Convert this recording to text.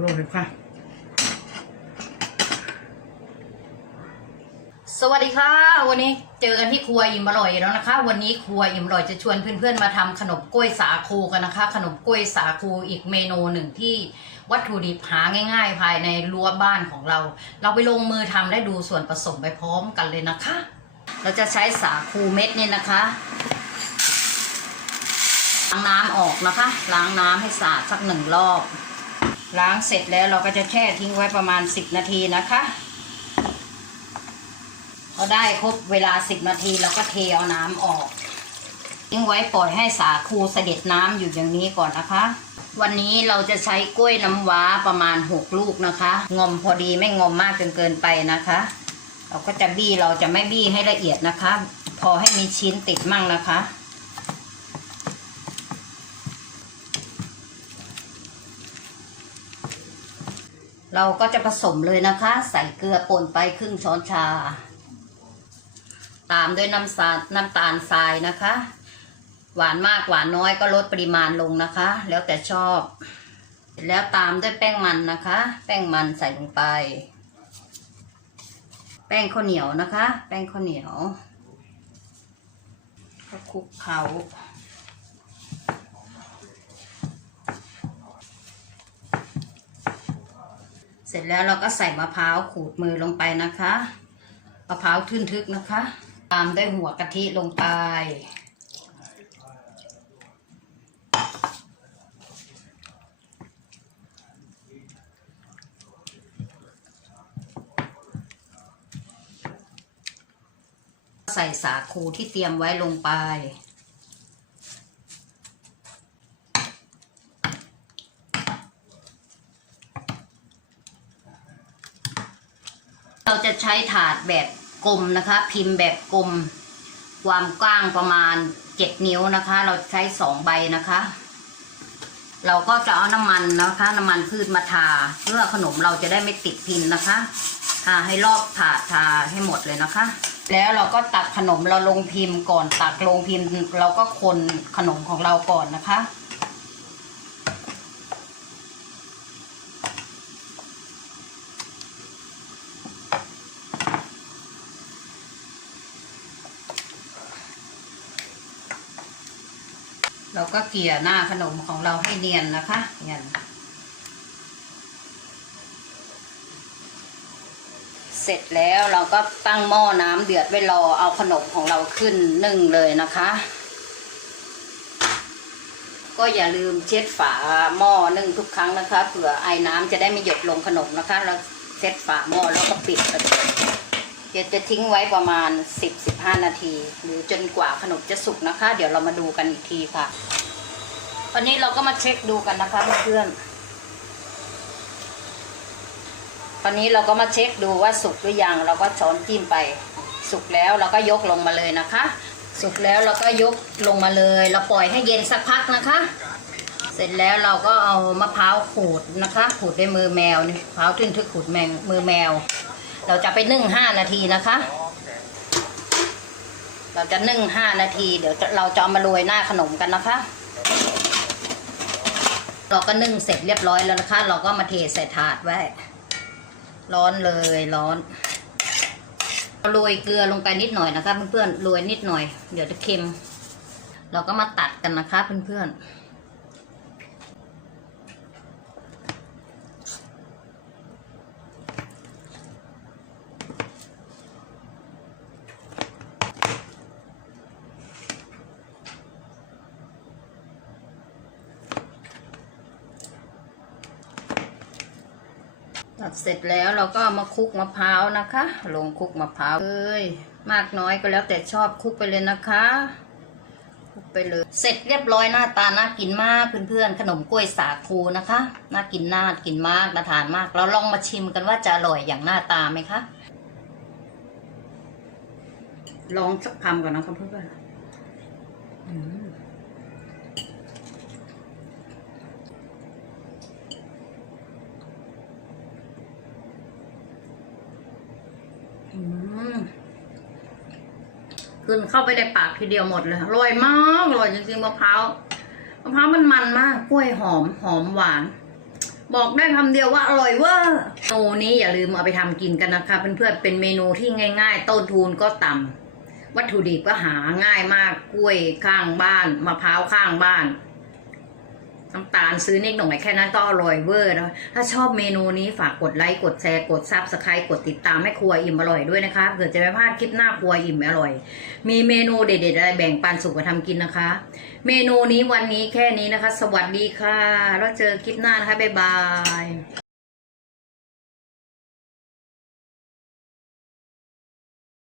ดูเลยค่ะ สวัสดีค่ะ วันนี้เจอกันที่ครัวอิ่มอร่อยแล้วนะคะ วันนี้ครัวอิ่มอร่อยจะชวนเพื่อนๆมาทำขนมกล้วยสาคูกันนะคะ ขนมกล้วยสาคูอีกเมนูหนึ่งที่วัตถุดิบหาง่ายๆ ภายในรั้วบ้านของเรา เราไปลงมือทำได้ดูส่วนผสมไปพร้อมกันเลยนะคะ เราจะใช้สาคูเม็ดนี่นะคะล้างน้ำออกนะคะ ล้างน้ำให้สะอาดสักหนึ่งรอบ ล้างเสร็จแล้วเราก็จะแช่ทิ้งไว้ประมาณ 10 นาทีนะคะพอได้ครบเวลา 10 นาทีเราก็เทเอาน้ำออกทิ้งไว้ปล่อยให้สาคูเสด็จน้ำอยู่อย่างนี้ก่อนนะคะ วันนี้เราจะใช้กล้วยน้ำว้าประมาณ 6 ลูกนะคะ งอมพอดีไม่งอมมากจนเกินไปนะคะ เราก็จะบี้เราจะไม่บี้ให้ละเอียดนะคะ พอให้มีชิ้นติดมั่งนะคะ เราก็จะผสมเลยนะคะ ใส่เกลือป่นไปครึ่งช้อนชา ตามด้วยน้ำตาลน้ำตาลทรายนะคะ หวานมากหวานน้อยก็ลดปริมาณลงนะคะ แล้วแต่ชอบ แล้วตามด้วยแป้งมันนะคะ แป้งมันใส่ลงไป แป้งข้าวเหนียวนะคะ แป้งข้าวเหนียวก็คลุกเคล้าเส ร็จแล้วเราก็ใส่มะพร้าวขูดมือลงไปนะคะมะพร้าวทึนทึกนะคะ ตามด้วยหัวกะทิลงไป ใส่สาคูที่เตรียมไว้ลงไป เราจะใช้ถาดแบบกลมนะคะ พิมพ์แบบกลม ความกว้างประมาณเจ็ดนิ้วนะคะ เราใช้สองใบนะคะ เราก็จะเอาน้ำมันนะคะ น้ำมันพืชมาทา เพื่อขนมเราจะได้ไม่ติดพิมพ์นะคะทาให้รอบถาดทาให้หมดเลยนะคะ แล้วเราก็ตักขนมเราลงพิมพ์ก่อนตักลงพิมพ์ เราก็คนขนมของเราก่อนนะคะ เราก็เกลี่ยหน้าขนมของเราให้เนียนนะคะเนียนเสร็จแล้วเราก็ตั้งหม้อน้ำเดือดไว้รอเอาขนมของเราขึ้นนึ่งเลยนะคะ ก็อย่าลืมเช็ดฝาหม้อนึ่งทุกครั้งนะคะเผื่อไอ้น้ำจะได้ไม่หยดลงขนมนะคะ เราเช็ดฝาหม้อแล้วก็ปิดเดี๋ยวจะทิ้งไว้ประมาณ 10-15 นาที หรือจนกว่าขนมจะสุกนะคะ เดี๋ยวเรามาดูกันอีกทีค่ะวันนี้เราก็มาเช็คดูกันนะคะเพื่อนๆตอนนี้เราก็มาเช็คดูว่าสุกหรือยัง เราก็ช้อนจิ้มไป สุกแล้วเราก็ยกลงมาเลยนะคะ สุกแล้วเราก็ยกลงมาเลย เราปล่อยให้เย็นสักพักนะคะ เสร็จแล้วเราก็เอามะพร้าวขูดนะคะ ขูดด้วยมือแมวนี่มะพร้าวทึ่นทึกขูดแมงมือแมว เราจะไปนึ่งห้านาทีนะคะ เราจะนึ่งห้านาที เดี๋ยวเราจะเอามาโรยหน้าขนมกันนะคะ เราก็นึ่งเสร็จเรียบร้อยแล้วนะคะ เราก็มาเทใส่ถาดไว้ ร้อนเลยร้อนโรยเกลือลงไปนิดหน่อยนะคะเพื่อนๆโรยนิดหน่อย เดี๋ยวจะเค็ม เราก็มาตัดกันนะคะเพื่อนๆ เสร็จแล้วเราก็มาคลุกมะพร้าวนะคะ ลงคลุกมะพร้าวเอ้ยมากน้อยก็แล้วแต่ชอบคลุกไปเลยนะคะคลุกไปเลย เสร็จเรียบร้อยหน้าตาน่ากินมากเพื่อนๆขนมกล้วยสาคูนะคะน่ากินน่ากินมากน่าทานมาก เราลองมาชิมกันว่าจะอร่อยอย่างหน้าตาไหมคะลองสักคำก่อนนะคะเพื่อนๆอืม อืม คืนเข้าไปในปากทีเดียวหมดเลยอร่อยมากอร่อยจริงๆมะพร้าวมะพร้าวมันมันมากกล้วยหอมหอมหวาน บอกได้คำเดียวว่าอร่อยเวอร์เมนูนี้อย่าลืมเอาไปทำกินกันนะคะเพื่อนๆเป็นเมนูที่ง่าย ๆ ต้นทุนก็ต่ำวัตถุดิบก็หาง่ายมากกล้วยข้างบ้านมะพร้าวข้างบ้าน น้ำตาลซื้อนิดหน่อยแค่นั้นก็อร่อยเวอร์แล้วถ้าชอบเมนูนี้ฝากกดไลค์กดแชร์กดซับสไครต์กดติดตามแม่ครัวอิ่มอร่อยด้วยนะคะเผื่อจะไม่พลาดคลิปหน้าครัวอิ่มอร่อย มีเมนูเด็ดๆอะไรแบ่งปันสุขมาทำกินนะคะ เมนูนี้วันนี้แค่นี้นะคะ สวัสดีค่ะ แล้วเจอคลิปหน้านะคะบ๊ายบาย